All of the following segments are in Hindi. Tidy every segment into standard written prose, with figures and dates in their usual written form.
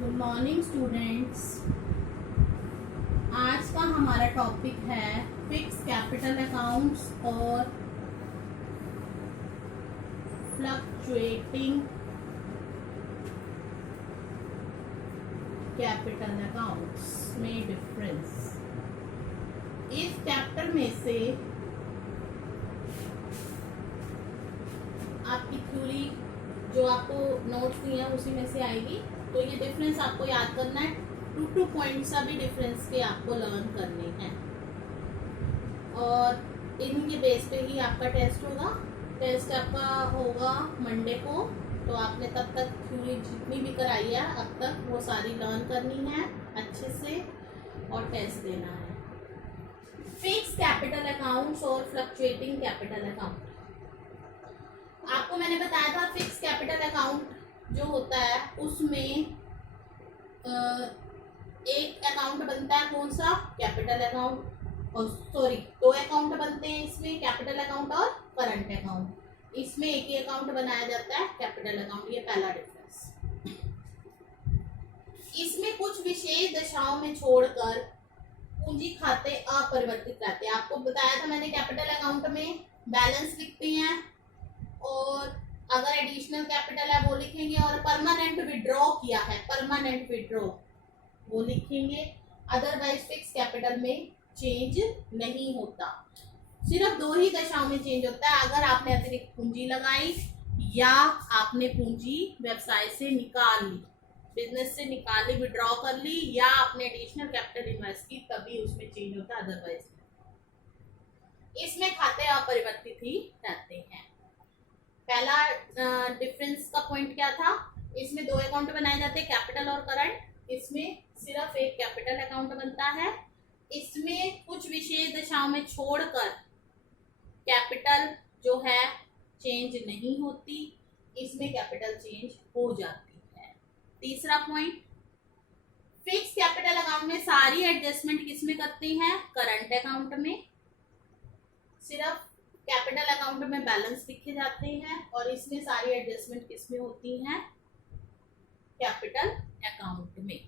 Good morning students. आज का हमारा टॉपिक है फिक्स कैपिटल अकाउंट्स और फ्लक्चुएटिंग कैपिटल अकाउंट्स में डिफरेंस। इस चैप्टर में से आपकी थ्योरी जो आपको नोट्स दिए हैं उसी में से आएगी। तो ये डिफरेंस आपको याद करना है। 2 पॉइंट्स अभी डिफरेंस के आपको लर्न करने हैं और इनके बेस पे ही आपका टेस्ट होगा। टेस्ट आपका होगा मंडे को। तो आपने तब तक थ्योरी जितनी भी कराई है अब तक वो सारी लर्न करनी है अच्छे से और टेस्ट देना है। फिक्स कैपिटल अकाउंट्स और फ्लक्चुएटिंग कैपिटल अकाउंट। आपको मैंने बताया था फिक्स कैपिटल अकाउंट जो होता है उसमें एक अकाउंट बनता है, कौन सा? Capital account. और सॉरी, 2 अकाउंट बनते हैं इसमें, कैपिटल अकाउंट और करंट अकाउंट। इसमें एक ही अकाउंट बनाया जाता है, कैपिटल अकाउंट। ये पहला डिफरेंस। इसमें कुछ विशेष दशाओं में छोड़कर पूंजी खाते अपरिवर्तित रहते हैं। आपको बताया था मैंने कैपिटल अकाउंट में बैलेंस लिखते हैं और अगर एडिशनल कैपिटल है वो लिखेंगे और परमानेंट विड्रॉ किया है, परमानेंट विड्रॉ वो लिखेंगे। अदरवाइज फिक्स कैपिटल में चेंज नहीं होता। सिर्फ 2 ही दशाओं में चेंज होता है, अगर आपने अतिरिक्त पूंजी लगाई या आपने पूंजी व्यवसाय से निकाल ली, बिजनेस से निकाल ली, विड्रॉ कर ली, या आपने एडिशनल कैपिटल इन्वेस्ट की, तभी उसमें चेंज होता है। अदरवाइज इसमें खाते अपरिवर्तित ही रहते हैं। पहला डिफरेंस का पॉइंट क्या था? इसमें 2 अकाउंट बनाए जाते हैं, कैपिटल और करंट। इसमें सिर्फ एक कैपिटल अकाउंट बनता है। इसमें कुछ विशेष दशाओं में छोड़कर कैपिटल जो है चेंज नहीं होती, इसमें कैपिटल चेंज हो जाती है। तीसरा पॉइंट, फिक्स कैपिटल अकाउंट में सारी एडजस्टमेंट किसमें करते हैं? करंट अकाउंट में। सिर्फ कैपिटल अकाउंट में बैलेंस लिखे जाते हैं और इसमें सारी एडजस्टमेंट किसमें होती हैं? कैपिटल अकाउंट में।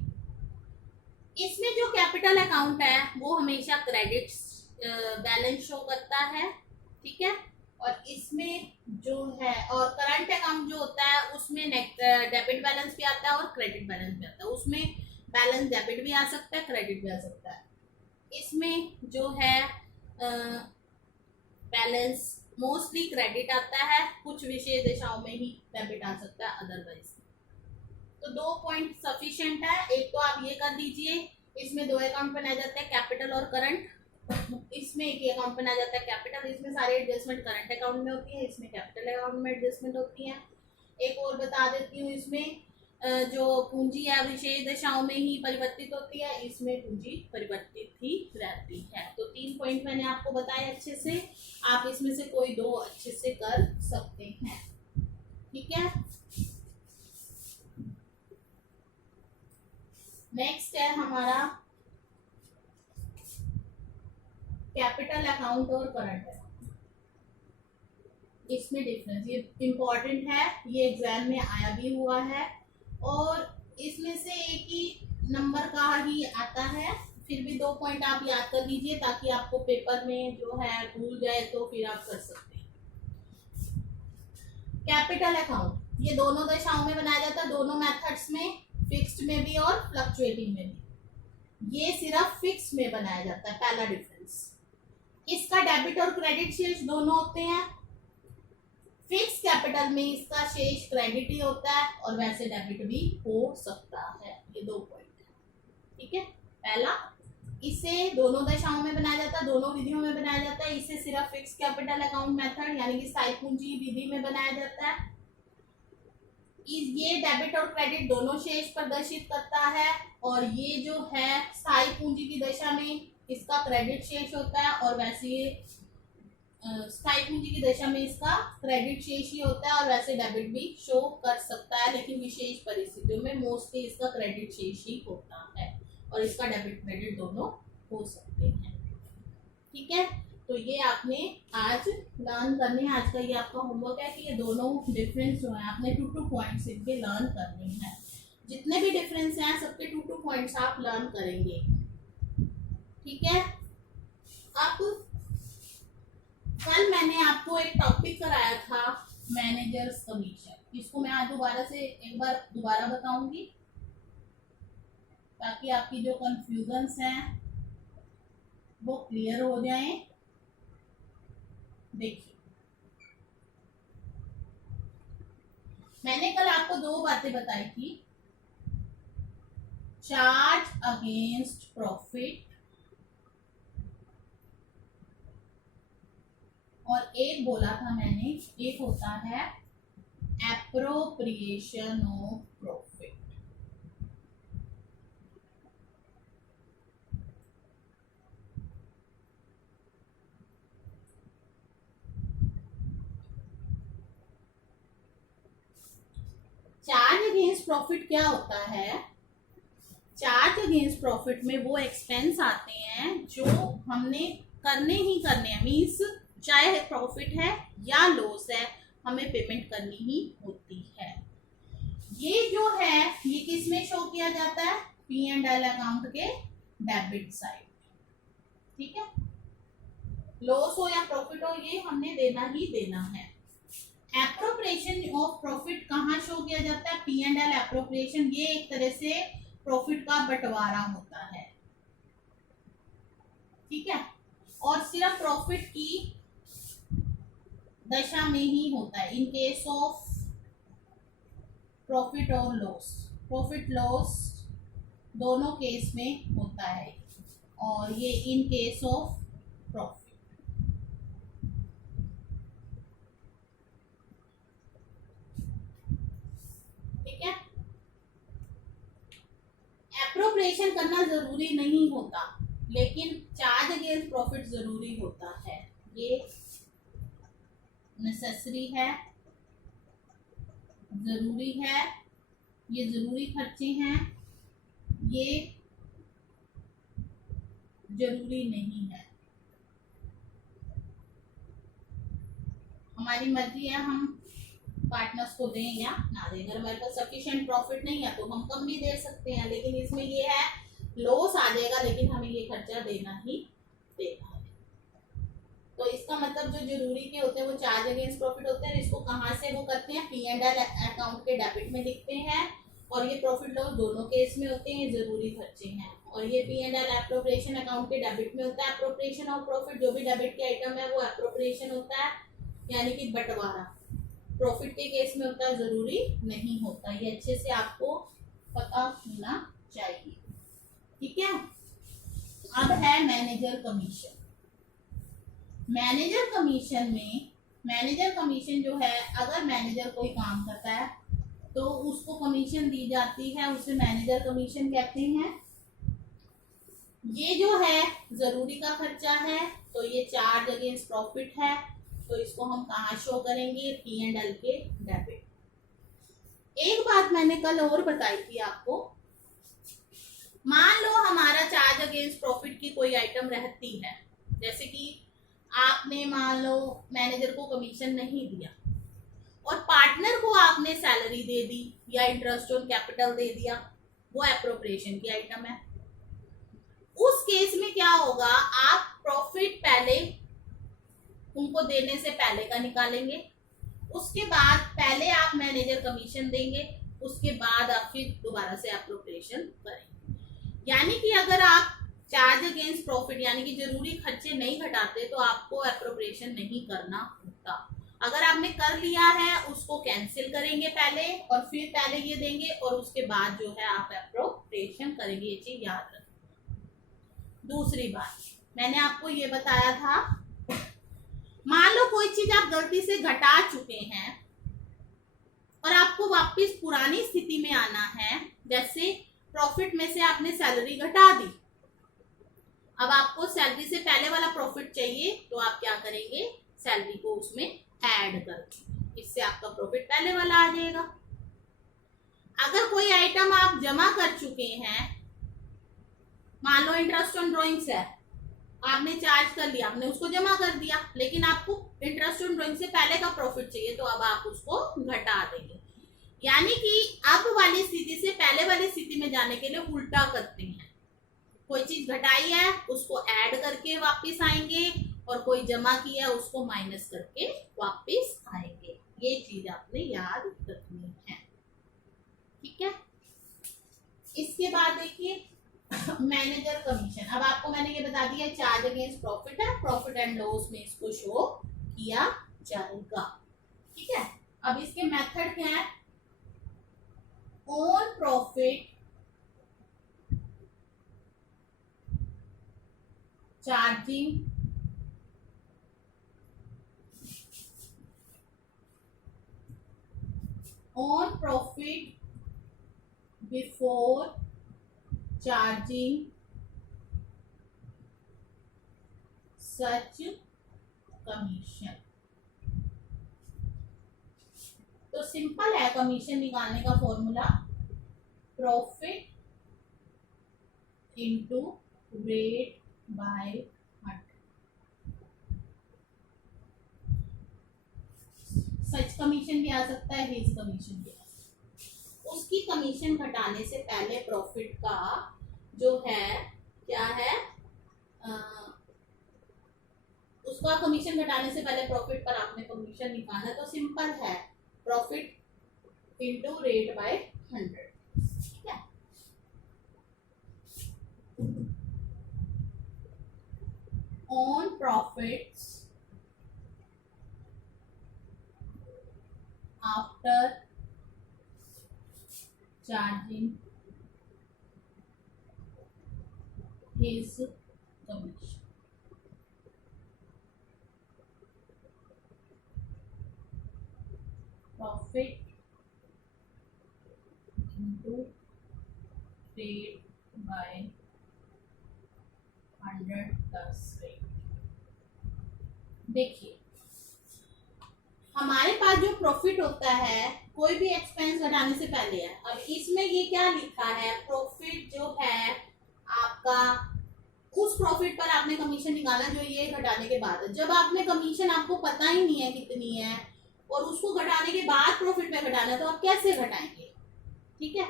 इसमें जो कैपिटल अकाउंट है वो हमेशा क्रेडिट बैलेंस शो करता है, ठीक है। और इसमें जो है, और करंट अकाउंट जो होता है उसमें डेबिट बैलेंस भी आता है और क्रेडिट बैलेंस भी आता है। उसमें बैलेंस डेबिट भी आ सकता है, क्रेडिट भी आ सकता है। इसमें जो है बैलेंस मोस्टली क्रेडिट आता है, कुछ विशेष दशाओं में ही डेबिट आ सकता है, अदरवाइज। तो 2 पॉइंट सफिशिएंट है। एक तो आप ये कर लीजिए, इसमें 2 अकाउंट बनाए जाते हैं, कैपिटल और करंट। इसमें एक ही अकाउंट बनाया जाता है, कैपिटल। इसमें सारी एडजस्टमेंट करंट अकाउंट में होती है, इसमें कैपिटल अकाउंट में एडजस्टमेंट होती है। एक और बता देती हूँ, इसमें जो पूंजी है विशेष दशाओं में ही परिवर्तित होती है, इसमें पूंजी परिवर्तित ही रहती है। तो 3 पॉइंट मैंने आपको बताए अच्छे से। आप इसमें से कोई 2 अच्छे से कर सकते हैं, ठीक है। नेक्स्ट है हमारा कैपिटल अकाउंट और करंट अकाउंट। इसमें डिफरेंस, ये इंपॉर्टेंट है, ये एग्जाम में आया भी हुआ है और इसमें से एक ही नंबर का ही आता है। फिर भी 2 पॉइंट आप याद कर लीजिए ताकि आपको पेपर में जो है भूल जाए तो फिर आप कर सकते हैं। कैपिटल अकाउंट ये दोनों दशाओं में बनाया जाता है, दोनों मेथड्स में, फिक्स्ड में भी और फ्लक्चुएटिंग में भी। ये सिर्फ फिक्स में बनाया जाता है, पहला डिफरेंस। इसका डेबिट और क्रेडिट शेष दोनों होते हैं। फिक्स कैपिटल में इसका शेष क्रेडिट ही होता है और वैसे डेबिट भी हो सकता है। ये 2 पॉइंट है, ठीक है। पहला, इसे दोनों दशाओं में बनाया जाता है, दोनों विधियों में बनाया जाता है। इसे सिर्फ फिक्स कैपिटल अकाउंट मेथड यानी कि स्थायी पूंजी विधि में बनाया जाता है। ये डेबिट और क्रेडिट दोनों शेष प्रदर्शित करता है और ये जो है स्थायी पूंजी की दशा में इसका क्रेडिट शेष होता है और वैसे ये स्थायी पूंजी की दशा में इसका क्रेडिट शेष ही होता है और वैसे डेबिट भी शो कर सकता है, लेकिन विशेष परिस्थितियों में मोस्टली इसका क्रेडिट शेष ही होता है और इसका डेबिट क्रेडिट दोनों हो सकते हैं, ठीक है। तो ये आपने आज लर्न करने हैं। आज का ये आपका होमवर्क है कि ये दोनों डिफरेंस जो है आपने 2 पॉइंट्स इनके लर्न करने हैं। जितने भी डिफरेंस हैं सबके 2 पॉइंट्स आप लर्न करेंगे, ठीक है। अब कल मैंने आपको एक टॉपिक कराया था मैनेजर्स कमीशन, इसको मैं आज दोबारा से एक बार दोबारा बताऊंगी ताकि आपकी जो कंफ्यूजन्स हैं वो क्लियर हो जाएं। देखिए, मैंने कल आपको 2 बातें बताई थी, चार्ज अगेंस्ट प्रॉफिट और एक बोला था मैंने, एक होता है appropriation of profit. Charge against profit क्या होता है? चार्ज अगेंस्ट प्रॉफिट में वो एक्सपेंस आते हैं जो हमने करने ही करने हैं, मीन्स चाहे प्रॉफिट है या लॉस है हमें पेमेंट करनी ही होती है। ये जो है ये किस में शो किया जाता है? P&L अकाउंट के डेबिट साइड, ठीक है। लॉस हो या प्रॉफिट हो ये हमने देना ही देना है। एप्रोप्रिएशन ऑफ प्रॉफिट कहाँ शो किया जाता है? P&L एप्रोप्रिएशन, ये एक तरह से प्रॉफिट का बंटवारा होता है, ठीक है। और सिर्फ प्रॉफिट की दशा में ही होता है, इन केस ऑफ प्रॉफिट और लॉस, प्रॉफिट लॉस दोनों केस में होता है, और ये इन केस ऑफ प्रॉफिट, ठीक है। एप्रोप्रिएशन करना जरूरी नहीं होता, लेकिन चार्ज अगेंस्ट प्रॉफिट जरूरी होता है, ये नेसेसरी है, जरूरी है, ये जरूरी खर्चे हैं, ये जरूरी नहीं है। हमारी मर्जी है हम पार्टनर्स को दें या ना दें। अगर हमारे पास सफिशिएंट प्रॉफिट नहीं है तो हम कम भी दे सकते हैं, लेकिन इसमें ये है लॉस आ जाएगा लेकिन हमें ये खर्चा देना ही देना है। तो इसका मतलब जो जरूरी के होते हैं वो चार्ज अगेंस्ट प्रॉफिट होते हैं। इसको कहाँ से वो करते हैं? P&L अकाउंट के डेबिट में लिखते हैं, और ये प्रॉफिट लॉस दोनों केस में होते हैं, जरूरी खर्चे हैं। और ये P&L एप्रोप्रिएशन अकाउंट के डेबिट में होता है। एप्रोप्रिएशन ऑफ प्रॉफिट, जो भी डेबिट के आइटम है वो एप्रोप्रिएशन होता है, यानी कि बंटवारा। प्रॉफिट के केस में होता है, जरूरी नहीं होता। ये अच्छे से आपको पता होना चाहिए, ठीक है। अब है मैनेजर कमीशन। मैनेजर कमीशन में, मैनेजर कमीशन जो है, अगर मैनेजर कोई काम करता है तो उसको कमीशन दी जाती है, उसे मैनेजर कमीशन कहते हैं। ये जो है जरूरी का खर्चा है, तो ये चार्ज अगेंस्ट प्रॉफिट है, तो इसको हम कहाँ शो करेंगे? P&L के डेबिट। एक बात मैंने कल और बताई थी आपको, मान लो हमारा चार्ज अगेंस्ट प्रॉफिट की कोई आइटम रहती है, जैसे कि आपने मान लो मैनेजर को कमीशन नहीं दिया और पार्टनर को आपने सैलरी दे दी या इंटरेस्ट ऑन कैपिटल दे दिया, वो एप्रोप्रिएशन की आइटम है। उस केस में क्या होगा? आप प्रॉफिट पहले उनको देने से पहले का निकालेंगे, उसके बाद पहले आप मैनेजर कमीशन देंगे, उसके बाद आप फिर दोबारा से एप्रोप्रिएशन करेंगे। यानी कि अगर आप चार्ज अगेंस्ट प्रॉफिट यानी कि जरूरी खर्चे नहीं घटाते तो आपको एप्रोप्रिएशन नहीं करना होता। अगर आपने कर लिया है उसको कैंसिल करेंगे पहले, और फिर पहले ये देंगे और उसके बाद जो है आप एप्रोप्रिएशन करेंगे, ये चीज याद रखें। दूसरी बात मैंने आपको ये बताया था, मान लो कोई चीज आप गलती से घटा चुके हैं और आपको वापस पुरानी स्थिति में आना है, जैसे प्रॉफिट में से आपने सैलरी घटा दी, अब आपको सैलरी से पहले वाला प्रॉफिट चाहिए, तो आप क्या करेंगे? सैलरी को उसमें ऐड कर देंगे, इससे आपका प्रॉफिट पहले वाला आ जाएगा। अगर कोई आइटम आप जमा कर चुके हैं, मान लो इंटरेस्ट ऑन ड्राइंग्स है, आपने चार्ज कर लिया, आपने उसको जमा कर दिया, लेकिन आपको इंटरेस्ट ऑन ड्राइंग से पहले का प्रॉफिट चाहिए, तो अब आप उसको घटा देंगे। यानी कि अब वाली स्थिति से पहले जाने के लिए उल्टा करते हैं। कोई चीज घटाई है उसको ऐड करके वापस आएंगे और कोई जमा किया उसको माइनस करके वापस आएंगे। ये चीज आपने याद रखनी है, ठीक है। इसके बाद देखिए मैनेजर कमीशन। अब आपको मैंने ये बता दिया चार्ज अगेंस्ट प्रॉफिट है, प्रॉफिट एंड लॉस में इसको शो किया जाएगा, ठीक है। अब इसके मेथड क्या है, on profit charging on profit before charging such commission. तो सिंपल है कमीशन निकालने का formula, profit into rate by 100। Such commission भी आ सकता है, हिज कमीशन भी आ सकता है। उसकी कमीशन घटाने से पहले प्रॉफिट का जो है क्या है, उसका कमीशन घटाने से पहले प्रॉफिट पर आपने कमीशन निकालना। तो सिंपल है, प्रॉफिट इनटू रेट बाय 100, ठीक है। On profits after charging his commission. Profit into rate by 100 plus rate। देखिए हमारे पास जो प्रॉफिट होता है कोई भी एक्सपेंस घटाने से पहले है। अब इसमें ये क्या लिखा है, प्रॉफिट जो है आपका उस प्रॉफिट पर आपने कमीशन निकाला जो ये घटाने के बाद है। जब आपने कमीशन आपको पता ही नहीं है कितनी है और उसको घटाने के बाद प्रॉफिट में घटाना, तो आप कैसे घटाएंगे, ठीक है।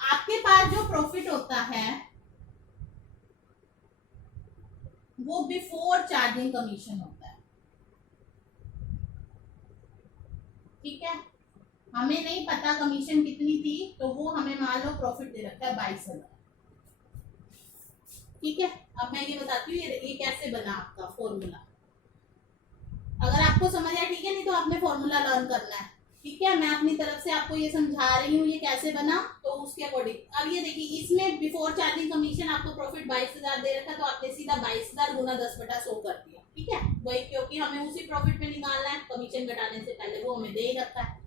आपके पास जो प्रॉफिट होता है वो बिफोर चार्जिंग कमीशन होता है, ठीक है। हमें नहीं पता कमीशन कितनी थी, तो वो हमें मान लो प्रॉफिट दे रखा है 22,000, ठीक है। अब मैं ये बताती हूँ ये कैसे बना आपका फॉर्मूला। अगर आपको समझ आया ठीक है, नहीं तो आपने फॉर्मूला लर्न करना है, ठीक है। मैं अपनी तरफ से आपको ये समझा रही हूँ ये कैसे बना, तो उसके अकॉर्डिंग। अब ये देखिए इसमें बिफोर चार्जिंग कमीशन आपको प्रॉफिट 22,000 दे रखा है, तो आपने सीधा 22,000 गुना 10/100 कर दिया, ठीक है। वही क्योंकि हमें उसी प्रॉफिट में निकालना है, कमीशन घटाने से पहले वो हमें दे ही रखा है।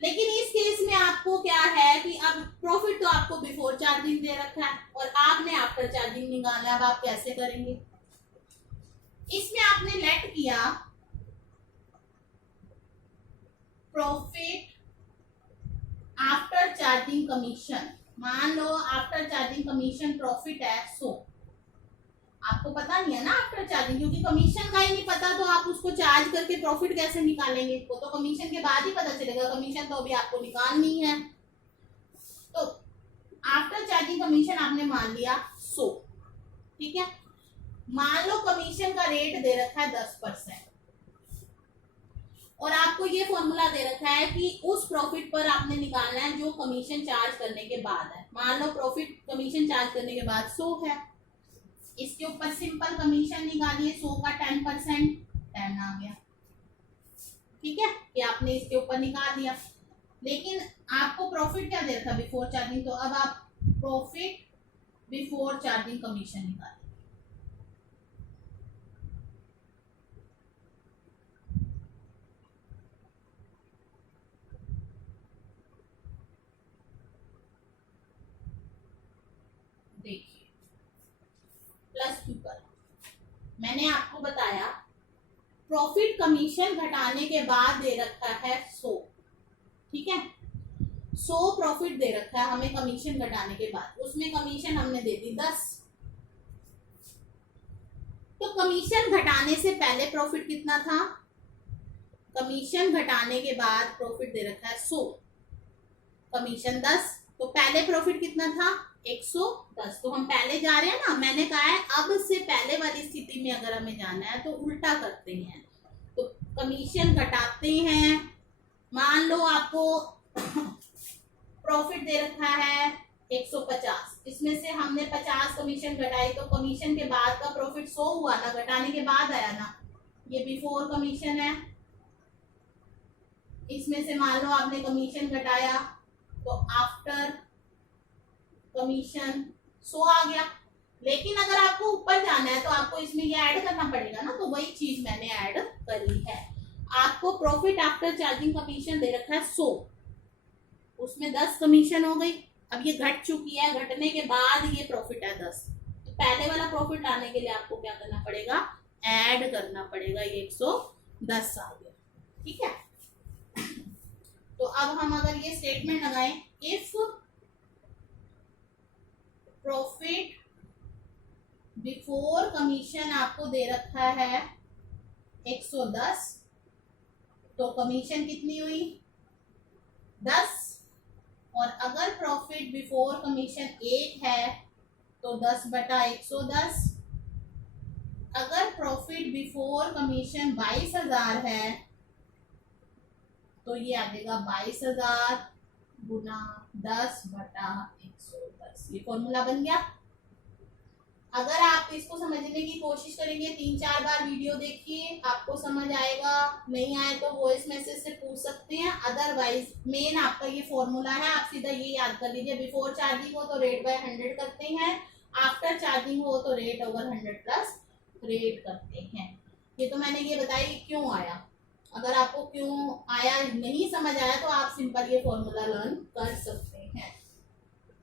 लेकिन इस केस में आपको क्या है कि अब प्रॉफिट तो आपको बिफोर चार्जिंग दे रखा है और आपने आफ्टर चार्जिंग निकालना है। अब आप कैसे करेंगे, इसमें आपने लेट किया प्रॉफिट आफ्टर चार्जिंग कमीशन। मान लो आफ्टर चार्जिंग कमीशन प्रॉफिट है 100, आपको पता नहीं है ना आफ्टर चार्जिंग, क्योंकि कमीशन का ही नहीं पता, तो आप उसको चार्ज करके प्रॉफिट कैसे निकालेंगे, वो तो कमीशन के बाद ही पता चलेगा। कमीशन तो अभी आपको निकालनी है। तो आफ्टर चार्जिंग कमीशन आपने मान लिया 100, ठीक है। मान लो कमीशन का रेट दे रखा है 10% और आपको ये फॉर्मूला दे रखा है कि उस प्रॉफिट पर आपने निकालना है जो कमीशन चार्ज करने के बाद है। मान लो प्रॉफिट कमीशन चार्ज करने के बाद 100 है, इसके ऊपर सिंपल कमीशन निकालिए, 100 का 10%, 10 आ गया, ठीक है। कि आपने इसके ऊपर निकाल दिया। लेकिन आपको प्रॉफिट क्या दे रखा बिफोर चार्जिंग, तो अब आप प्रॉफिट बिफोर चार्जिंग कमीशन निकालिए। देखिए प्लस क्यू पर मैंने आपको बताया प्रॉफिट कमीशन घटाने के बाद दे रखा है 100, ठीक है। 100 प्रॉफिट दे रखा है हमें कमीशन घटाने के बाद, उसमें कमीशन हमने दे दी 10। तो कमीशन घटाने से पहले प्रॉफिट कितना था, कमीशन घटाने के बाद प्रॉफिट दे रखा है 100, कमीशन 10, तो पहले प्रॉफिट कितना था 110। तो हम पहले जा रहे हैं ना, मैंने कहा है अब से पहले वाली स्थिति में अगर हमें जाना है तो उल्टा करते हैं, तो कमीशन घटाते हैं। मान लो आपको प्रॉफिट दे रखा है 150, इसमें से हमने 50 कमीशन घटाई, तो कमीशन के बाद का प्रॉफिट 100 हुआ ना, घटाने के बाद आया ना, ये बिफोर कमीशन है। इसमें से मान लो आपने कमीशन घटाया तो आफ्टर कमीशन 100 आ गया। लेकिन अगर आपको ऊपर जाना है तो आपको इसमें ये ऐड करना पड़ेगा ना, तो वही चीज मैंने ऐड करी है। आपको प्रॉफिट आफ्टर चार्जिंग कमीशन दे रखा है 100, उसमें 10 कमीशन हो गई। अब ये घट चुकी है, घटने के बाद ये प्रॉफिट है 10, तो पहले वाला प्रॉफिट लाने के लिए आपको क्या करना पड़ेगा, ऐड करना पड़ेगा, ये 110 आ गया। ठीक है, तो अब हम अगर ये स्टेटमेंट लगाएं, इफ प्रॉफिट बिफोर कमीशन आपको दे रखा है 110, तो कमीशन कितनी हुई 10, और अगर प्रॉफिट बिफोर कमीशन 1 है तो 10/110। अगर प्रॉफिट बिफोर कमीशन 22,000 है तो ये आ जाएगा 22,000 गुना 10/110। ये फॉर्मूला बन गया। अगर आप इसको समझने की कोशिश करेंगे, 3-4 बार वीडियो देखिए, आपको समझ आएगा। नहीं आए तो वॉइस मैसेज से पूछ सकते हैं। अदरवाइज मेन आपका ये फॉर्मूला है, आप सीधा ये याद कर लीजिए। बिफोर चार्जिंग हो तो रेट बाय 100 करते हैं, आफ्टर चार्जिंग हो तो रेट ओवर 100 प्लस रेट करते हैं। ये तो मैंने ये बताया क्यों आया। अगर आपको क्यों आया नहीं समझ आया तो आप सिंपल ये फॉर्मूला लर्न कर सकते हैं।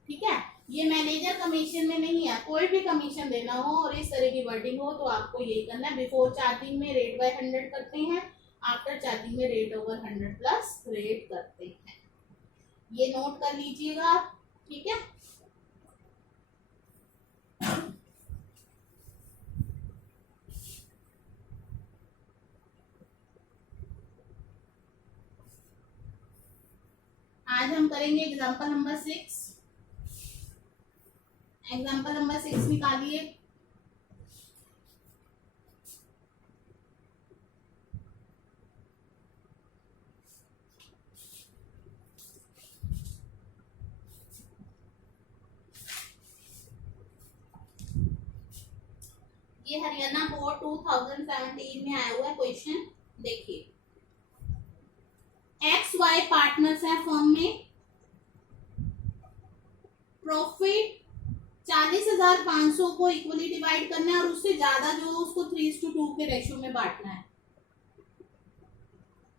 ठीक है, ये मैनेजर कमीशन में नहीं है, कोई भी कमीशन देना हो और इस तरह की वर्डिंग हो तो आपको यही करना है। बिफोर चार्जिंग में रेट बाय 100 करते हैं, आफ्टर चार्जिंग में रेट ओवर 100 प्लस रेट करते हैं। ये नोट कर लीजिएगा। ठीक है, आज हम करेंगे एग्जाम्पल नंबर 6। एग्जाम्पल नंबर 6 निकालिए। ये हरियाणा बोर्ड 2017 में आया हुआ है क्वेश्चन। देखिए, XY पार्टनर्स है फर्म में, प्रॉफिट 40,500 को इक्वली डिवाइड करना है और उससे ज्यादा जो उसको 3:2 के रेशियो में बांटना है।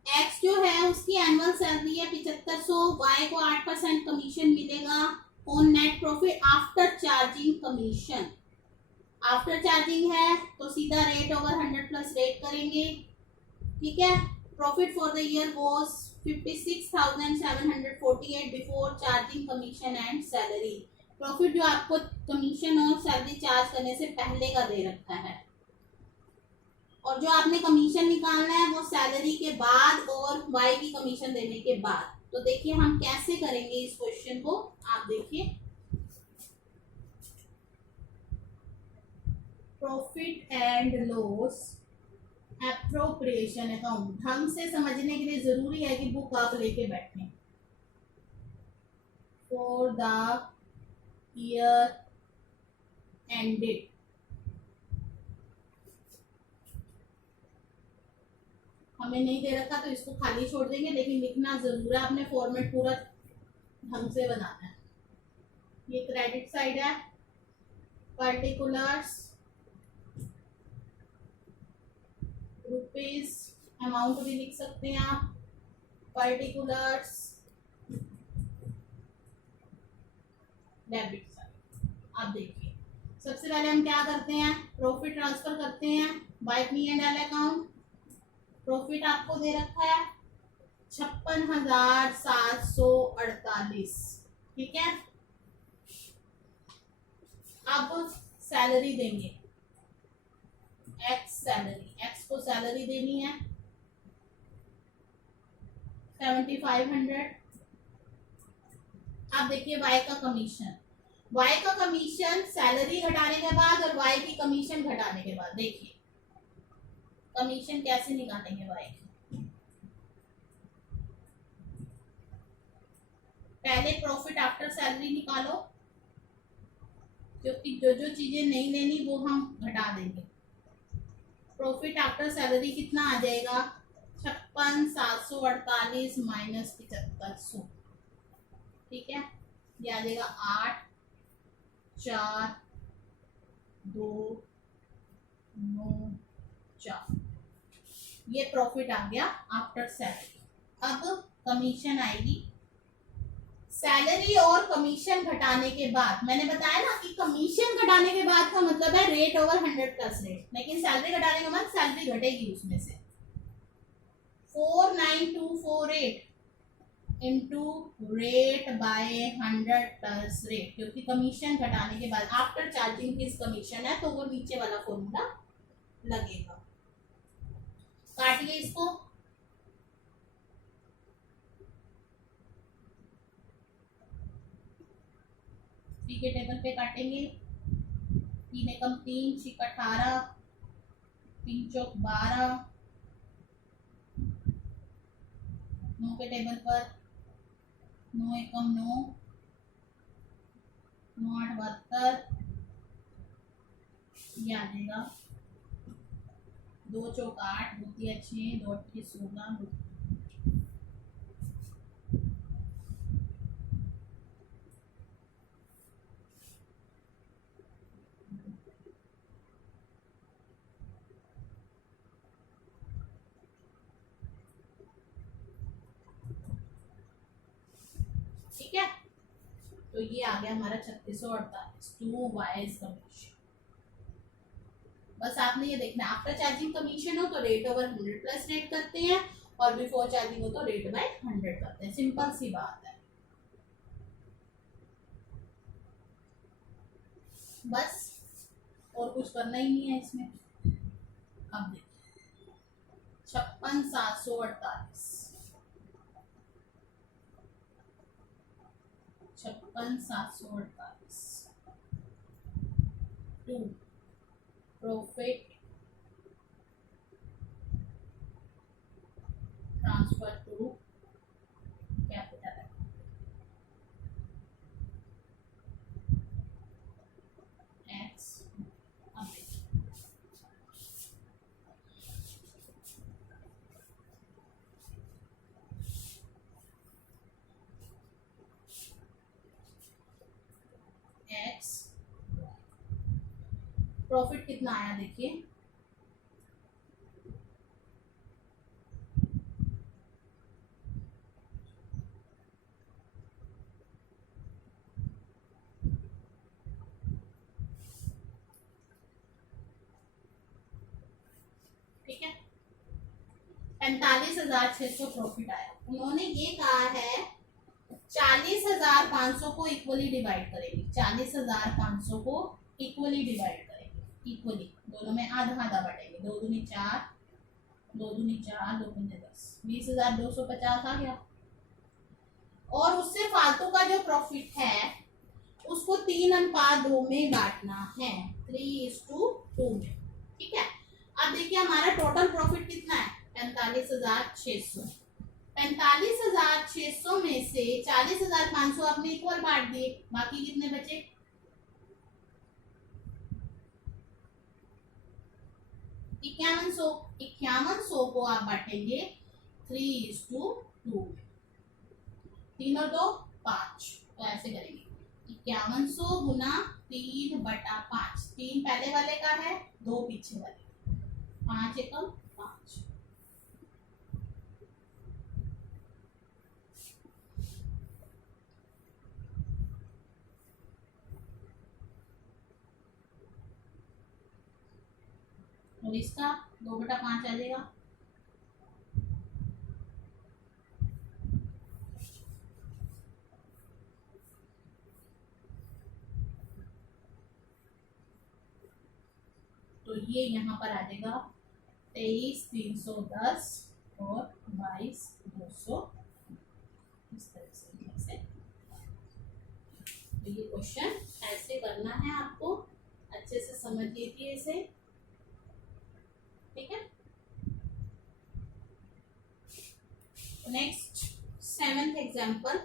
X जो है उसकी एनुअल सैलरी है 7500, Y को 8% कमीशन मिलेगा on net profit after charging commission. After charging है तो सीधा रेट ओवर 100 प्लस रेट करेंगे। ठीक है, profit for the year was 56,748 before charging commission and salary. Profit जो आपको कमीशन और सैलरी चार्ज करने से पहले का दे रखा है, और जो आपने कमीशन निकालना है वो सैलरी के बाद और वाई की कमीशन देने के बाद। तो देखिए हम कैसे करेंगे इस क्वेश्चन को, आप देखिए। Profit and loss appropriation account ढंग से समझने के लिए जरूरी है कि बुक आप लेके बैठे। फॉर द ईयर एंडेड, हमें नहीं दे रखा तो इसको खाली छोड़ देंगे, लेकिन लिखना जरूर है, आपने फॉर्मेट पूरा ढंग से बनाना है। ये क्रेडिट साइड है, पर्टिकुलर्स रुपीज अमाउंट भी लिख सकते हैं आप, पर्टिकुलर्स डेबिट साइड। आप देखिए सबसे पहले हम क्या करते हैं, प्रॉफिट ट्रांसफर करते हैं बाय P&L अकाउंट। प्रॉफिट आपको दे रखा है 56,748। ठीक है, अब सैलरी देंगे, एक्स सैलरी, एक्स को सैलरी देनी है 7,500। अब देखिए वाई का कमीशन, वाई का कमीशन सैलरी घटाने के बाद और वाई की कमीशन घटाने के बाद, देखिए कमीशन कैसे निकालेंगे वाई की। पहले प्रॉफिट आफ्टर सैलरी निकालो, क्योंकि जो जो चीजें नहीं लेनी वो हम घटा देंगे। प्रॉफिट आफ्टर सैलरी कितना आ जाएगा, 56,748 माइनस 7500, ठीक है, ये आ जाएगा 8, 4, 2, 9, 4, ये प्रॉफिट आ गया आफ्टर सैलरी। अब कमीशन आएगी, सैलरी और कमीशन घटाने के बाद, मैंने बताया ना कि कमीशन घटाने के बाद का मतलब है रेट ओवर 100 प्लस रेट, लेकिन सैलरी घटाने के बाद सैलरी घटेगी उसमें से 49248 into rate by 100 plus rate, क्योंकि कमीशन घटाने के बाद आफ्टर चार्जिंग हिज कमीशन है तो वो नीचे वाला फॉर्मूला लगेगा। काटिए इसको, पी के टेबल पे काटेंगे, 3 एकम 3, 6 18, 3 चौक 12, 9 के टेबल पर 9 एकम 9, 9 8 72, ये आ जाएगा 2 चौक 8, 2 3 6, 2 8 16, ठीक है। तो ये आ गया हमारा 3648 टू वाइज कमीशन। बस आपने ये देखना, आफ्टर चार्जिंग कमीशन हो तो रेट ओवर 100 प्लस रेट करते हैं, और बिफोर चार्जिंग हो तो रेट बाय 100 करते हैं, सिंपल सी बात है। बस और कुछ करना ही नहीं है इसमें। अब देखिए 56,748, 56,748 to profit transfer to capital X. अब देखिए एक्स प्रॉफिट कितना आया, देखिए ठीक है, 45,600 प्रॉफिट आया। उन्होंने ये कहा है 40,500 को इक्वली डिवाइड करेंगे, 40,500 को इक्वली डिवाइड करेंगे, इक्वली दोनों में आधा आधा बांटेंगे, 2 दूनी 4, 2 दूनी 4, 2 पंजे 10, 20,250 आ गया। और उससे फालतू का जो प्रॉफिट है उसको 3:2 में बांटना है, 3:2 में, ठीक है। अब देखिए हमारा टोटल प्रॉफिट कितना है, 45,600। 45,600 में से 40,500 आपने इक्वल बांट दिए, बाकी कितने बचे, 5100। 5100 को आप बांटेंगे 3:2 में, 3 और 2 5, तो ऐसे करेंगे 5100 गुना 3/5, 3 पहले वाले का है, 2 पीछे वाले, 5 एकम 5। और इसका 2/5 आ जाएगा, तो ये यहाँ पर आ जाएगा 23,310 और 22,200, इस तरह से। तो ये क्वेश्चन ऐसे करना है आपको, अच्छे से समझ लीजिए इसे, ठीक है। Next 7th example.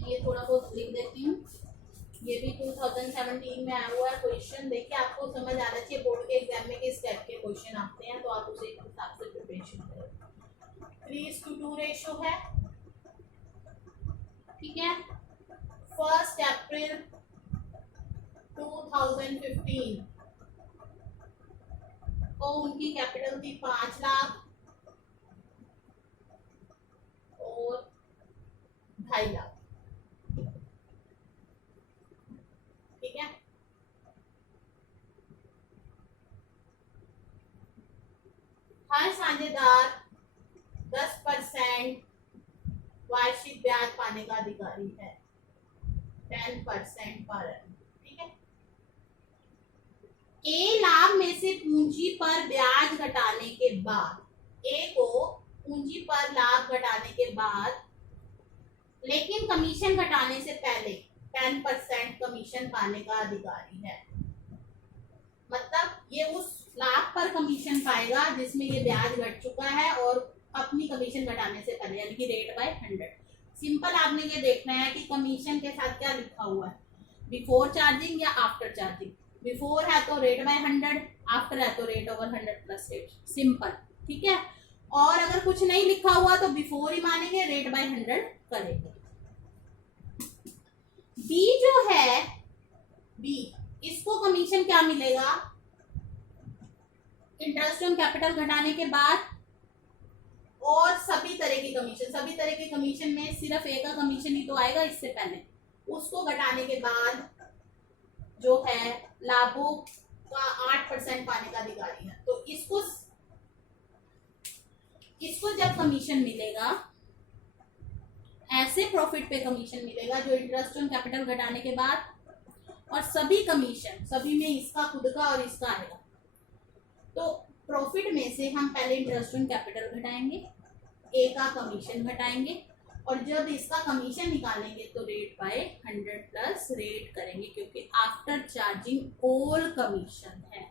ये थोड़ा बहुत लिख देती हूँ, ये भी 2017 में आया हुआ है क्वेश्चन। देखिए आपको समझ आना चाहिए बोर्ड के एग्जाम में किस टाइप के क्वेश्चन आते हैं, तो आप उसे हिसाब से प्रिपरेशन करें। 3:2 रेशो है, ठीक है। 1 अप्रैल 2015 को उनकी कैपिटल थी 5 लाख और 2.5 लाख, ठीक है। हर साझेदार 10% वार्षिक ब्याज पाने का अधिकारी है, 10% पर annum, ठीक है। ए लाभ में से पूंजी पर ब्याज घटाने के बाद, ए को पूंजी पर लाभ घटाने के बाद लेकिन कमीशन घटाने से पहले 10% कमीशन पाने का अधिकारी है। मतलब ये उस लाभ पर कमीशन पाएगा जिसमें ये ब्याज घट चुका है और अपनी कमीशन घटाने से पहले, यानी कि रेट बाय 100। सिंपल आपने ये देखना है कि कमीशन के साथ क्या लिखा हुआ है, बिफोर चार्जिंग या आफ्टर चार्जिंग। बिफोर है तो रेट बाय 100, आफ्टर है तो rate over 100 plus rate, simple, ठीक है। और अगर कुछ नहीं लिखा हुआ तो बिफोर ही मानेंगे, रेट बाय 100 करेंगे। बी जो है, बी, इसको कमीशन क्या मिलेगा, इंटरेस्ट ऑन कैपिटल घटाने के बाद और सभी तरह की कमीशन। सभी तरह के कमीशन में सिर्फ ए का कमीशन ही तो आएगा इससे पहले, उसको घटाने के बाद जो है लाभों का 8% पाने का अधिकारी है। तो इसको जब कमीशन मिलेगा, ऐसे प्रॉफिट पे कमीशन मिलेगा जो इंटरेस्ट ऑन कैपिटल घटाने के बाद और सभी कमीशन, सभी में इसका खुद का और इसका आएगा। तो प्रॉफिट में से हम पहले इंटरेस्ट ऑन कैपिटल घटाएंगे, ए का कमीशन घटाएंगे और जब इसका कमीशन निकालेंगे तो रेट बाय 100 प्लस रेट करेंगे, क्योंकि आफ्टर चार्जिंग ऑल कमीशन है,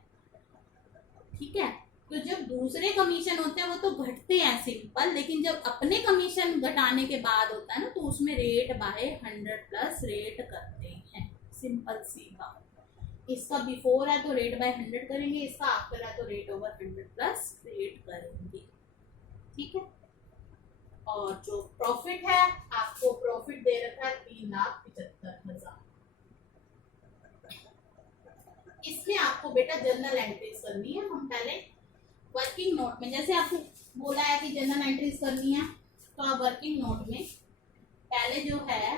ठीक है। तो जब दूसरे कमीशन होते हैं वो तो घटते हैं सिंपल, लेकिन जब अपने कमीशन घटाने के बाद होता है ना तो उसमें रेट बाय 100 प्लस रेट करते हैं, सिंपल सी बात। इसका बिफोर है तो रेट बाय 100 करेंगे, इसका आफ्टर है तो रेट ओवर 100 प्लस रेट करेंगे, ठीक है। और जो प्रॉफिट है, आपको प्रॉफिट दे रखा है 3,75,000। इसमें आपको बेटा जर्नल एंट्रीज करनी है। हम पहले वर्किंग नोट में, जैसे आपको बोला है कि जर्नल एंट्रीज करनी है, तो आप वर्किंग नोट में पहले जो है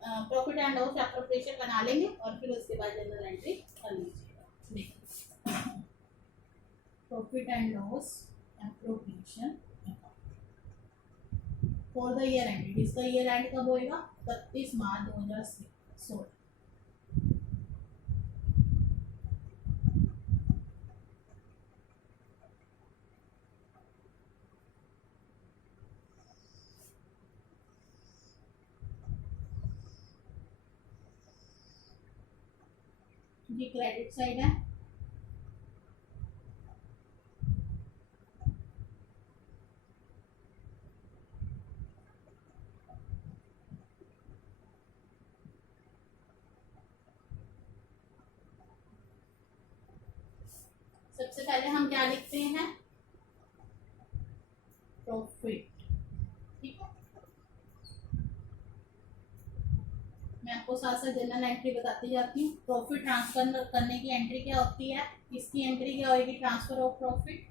प्रॉफिट एंड लॉस एप्रोप्रिएशन बना लेंगे और फिर उसके बाद जनरल एंट्री कर लीजिएगा। Profit and loss appropriation for the year and, इसका ईयर एंड कब होएगा, 31 मार्च 2016। ये क्रेडिट साइड है, सबसे पहले हम क्या लिखते हैं, प्रॉफिट, ठीक है। मैं आपको साथ साथ जनरल एंट्री बताती जाती हूँ। प्रॉफिट ट्रांसफर करने की एंट्री क्या होती है, इसकी एंट्री क्या होगी, transfer of profit,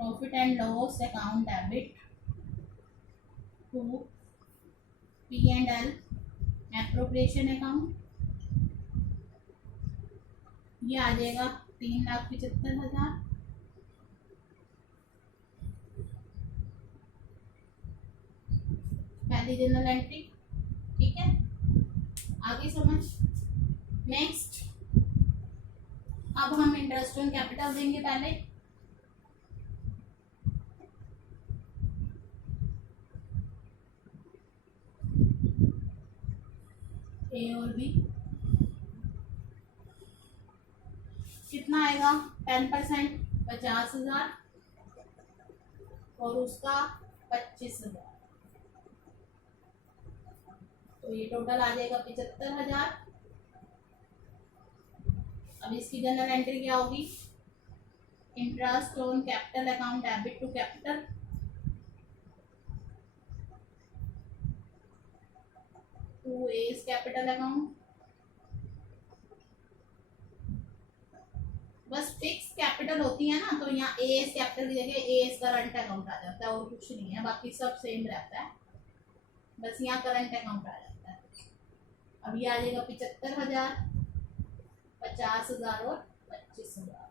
profit and loss account debit to P&L appropriation account, ये आ जाएगा 3,75,000। पहली जनरल एंट्री, ठीक है, आगे समझ। नेक्स्ट, अब हम इंटरेस्ट ऑन कैपिटल देंगे पहले। ए और बी कितना आएगा, 10%, 50,000 और उसका 25,000, तो ये टोटल आ जाएगा 75,000। अब इसकी जनरल एंट्री क्या होगी, interest on capital account debit to capital, to A's capital account. बस फिक्स कैपिटल होती है ना, तो यहाँ एज कैपिटल की जगह एज करंट अकाउंट आ जाता है और कुछ नहीं है, बाकी सब सेम रहता है, बस यहाँ करंट अकाउंट आ जाता है। अब ये आ जाएगा 75,000, 50,000 और 25,000,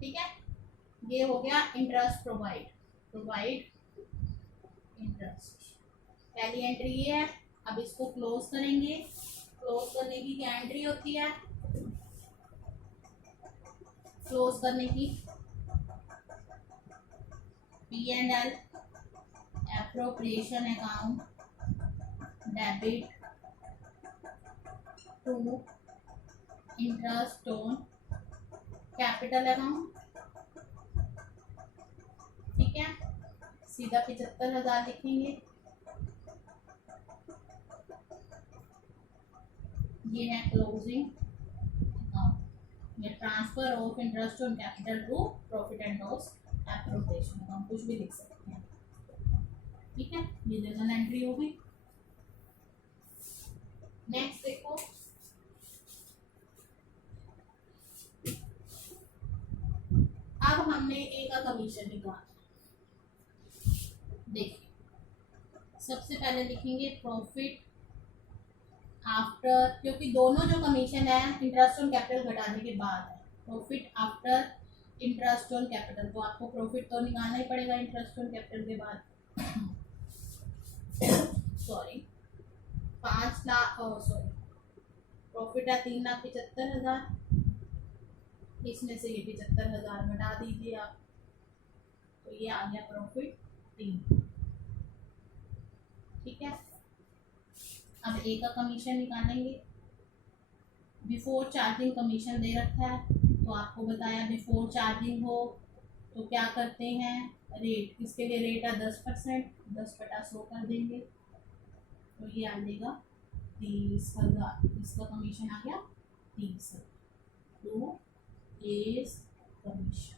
ठीक है। ये हो गया इंटरेस्ट प्रोवाइड इंटरेस्ट, पहली एंट्री ये है। अब इसको क्लोज करेंगे, क्लोज करने की क्या एंट्री होती है, क्लोज करने की P&L appropriation account debit to interest on capital account, ठीक है। सीधा 75,000 लिखेंगे, ये है क्लोजिंग अकाउंट, ये transfer of interest on capital to profit and loss appropriation account, कुछ भी लिख सकते हैं, ठीक है। ये जनरल एंट्री हो गई। नेक्स्ट देखो, अब हमने ए का कमीशन निकाला। देखिए, सबसे पहले लिखेंगे प्रॉफिट आफ्टर, क्योंकि दोनों जो कमीशन है इंटरेस्ट ऑन कैपिटल घटाने के बाद है, profit after interest on capital, तो आपको प्रॉफिट तो निकालना ही पड़ेगा इंटरेस्ट ऑन कैपिटल के बाद। सॉरी 5 लाख, सॉरी प्रॉफिट है 3,75,000, इसमें से ये 75,000 घटा दीजिए आप, तो ये आ गया प्रॉफिट 3, ठीक है। अब ए का कमीशन निकालेंगे, बिफोर चार्जिंग कमीशन दे रखा है, तो आपको बताया बिफोर चार्जिंग हो तो क्या करते हैं, रेट, इसके लिए रेट है 10%, 10/100 कर देंगे, तो ये आ जाएगा 30,000, इसका कमीशन आ गया 30,000, तो एज कमीशन।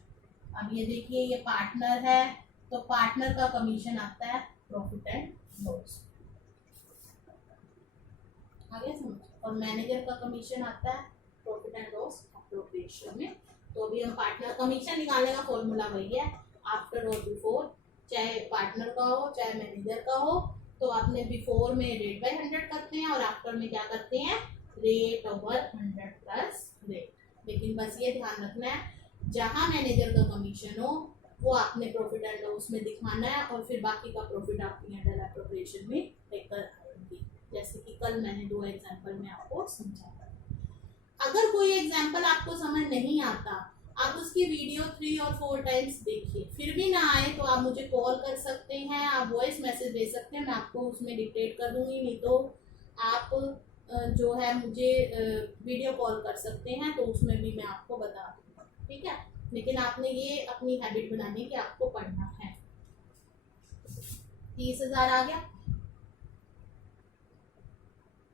अब ये देखिए, ये पार्टनर है, तो पार्टनर का कमीशन आता है प्रॉफिट एंड लॉस, आगे समझ। और मैनेजर का कमीशन आता है प्रॉफिट एंड लॉस एप्रोप्रिएशन में। तो अभी हम पार्टनर कमीशन निकालने का फॉर्मूला वही है, आफ्टर और बिफोर, चाहे पार्टनर का हो चाहे मैनेजर का हो, तो आपने बिफोर में रेट बाय 100 करते हैं और आफ्टर में क्या करते हैं, रेट ओवर 100 प्लस रेट। लेकिन बस ये ध्यान रखना है, जहां मैनेजर का कमीशन हो वो आपने प्रॉफिट एंड लॉस में दिखाना है, और फिर बाकी का प्रॉफिट आप P&L एप्रोप्रिएशन में लेकर आएंगे, जैसे कि कल मैंने 2 एग्जांपल में आपको समझाया। अगर कोई एग्जांपल आपको समझ नहीं आता, आप उसकी वीडियो 3 और 4 टाइम्स देखिए, फिर भी ना आए तो आप मुझे कॉल कर सकते हैं, आप वॉइस मैसेज भेज सकते हैं, मैं आपको उसमें डिक्टेट कर दूंगी, नहीं तो आप जो है मुझे वीडियो कॉल कर सकते हैं, तो उसमें भी मैं आपको बता दूंगा, ठीक है। लेकिन आपने ये अपनी हैबिट बनानी कि आपको पढ़ना है। 30,000 आ गया,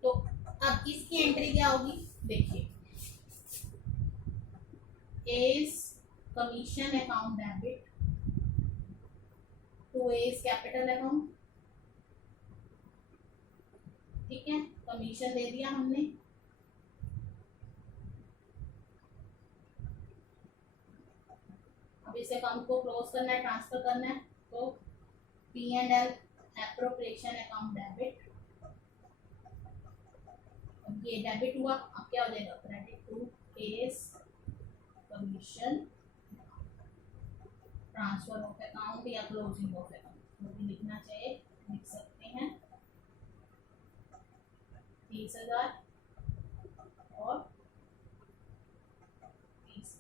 तो अब इसकी एंट्री क्या होगी, देखिए, A's commission account debit to A's capital account, ठीक है, कमीशन दे दिया हमने, अब अब इस अकाउंट को क्लोज करना है, ट्रांसफर करना है, तो P&L एप्रोप्रिएशन अकाउंट डेबिट, ये डेबिट हुआ, अब क्या हो जाएगा credit to case commission transfer of account या क्लोजिंग ऑफ अकाउंट, जो भी लिखना चाहिए लिख सकते हैं। 30,000 और 30,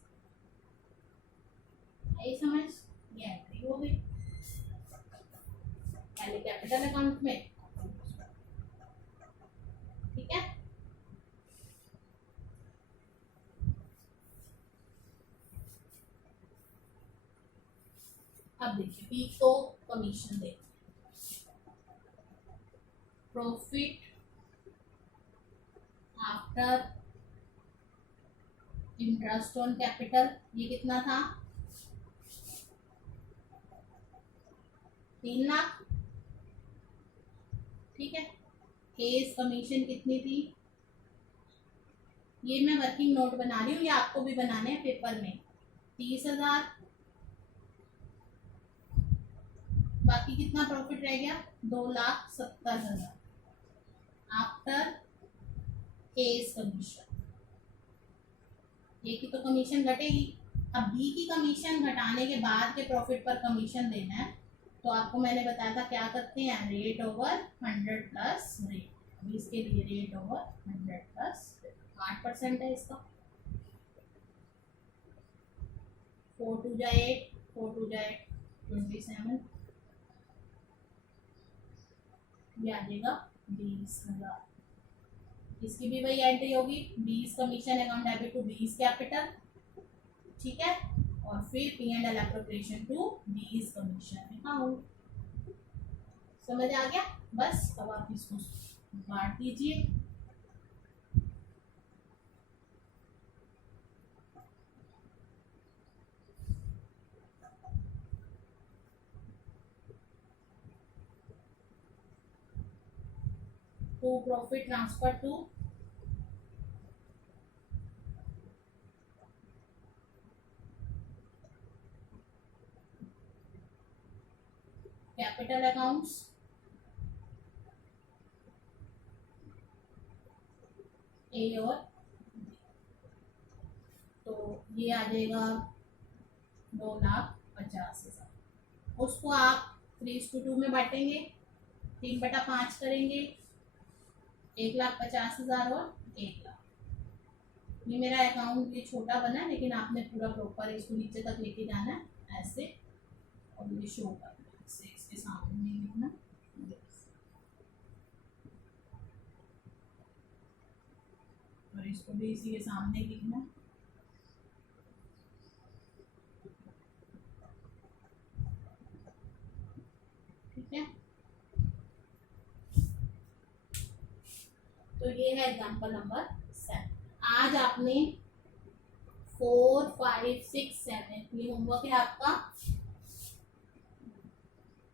यही समझ, ये एंट्री हो गई पहले कैपिटल अकाउंट में, ठीक है। अब देखिए पी को कमीशन देखते हैं, profit after interest on capital, ये कितना था 3 लाख, ठीक है। केस कमीशन कितनी थी, ये मैं वर्किंग नोट बना रही हूँ, ये आपको भी बनाने हैं पेपर में, 30,000, बाकी कितना प्रॉफिट रह गया 2,70,000 आफ्टर केस कमीशन, ये की तो कमीशन घटेगी। अब बी की कमीशन घटाने के बाद के प्रॉफिट पर कमीशन देना है, तो आपको मैंने बताया था क्या करते हैं, रेट ओवर 100 प्लस रेट, अभी इसके लिए रेट ओवर 100 प्लस 8% है इसका, 4 2 जा 8, 4 2 जा 27, ये आ जाएगा 20,000, इसकी भी वही एंट्री होगी, 20 commission account debit to 20 capital, ठीक है, और फिर P&L appropriation to 20 commission account, समझ आ गया। बस अब आप इसको बांट दीजिए, to profit transfer to capital accounts, A और तो ये आ जाएगा 2,50,000, उसको आप 3:2 में बांटेंगे, 3/5 करेंगे, 1,50,000 और 1,00,000। ये मेरा अकाउंट ये छोटा बना है, लेकिन आपने पूरा प्रॉपर इसको नीचे तक लेके जाना है ऐसे, और ये शो करना है इससे, इसके सामने नहीं लिखना, और इसको भी इसी के सामने लिखना, ठीक है। तो ये है एग्जांपल नंबर 7। आज आपने 4 5 6 7 ये होमवर्क है आपका,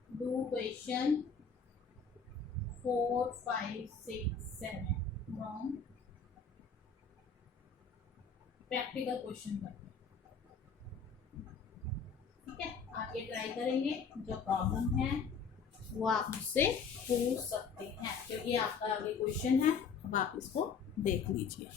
do question 4 5 6 7 from practical question करते हैं, ठीक है। आप ये ट्राई करेंगे, जो प्रॉब्लम है वो आप मुझसे पूछ सकते हैं, क्योंकि आपका आगे क्वेश्चन है, अब आप इसको देख लीजिए।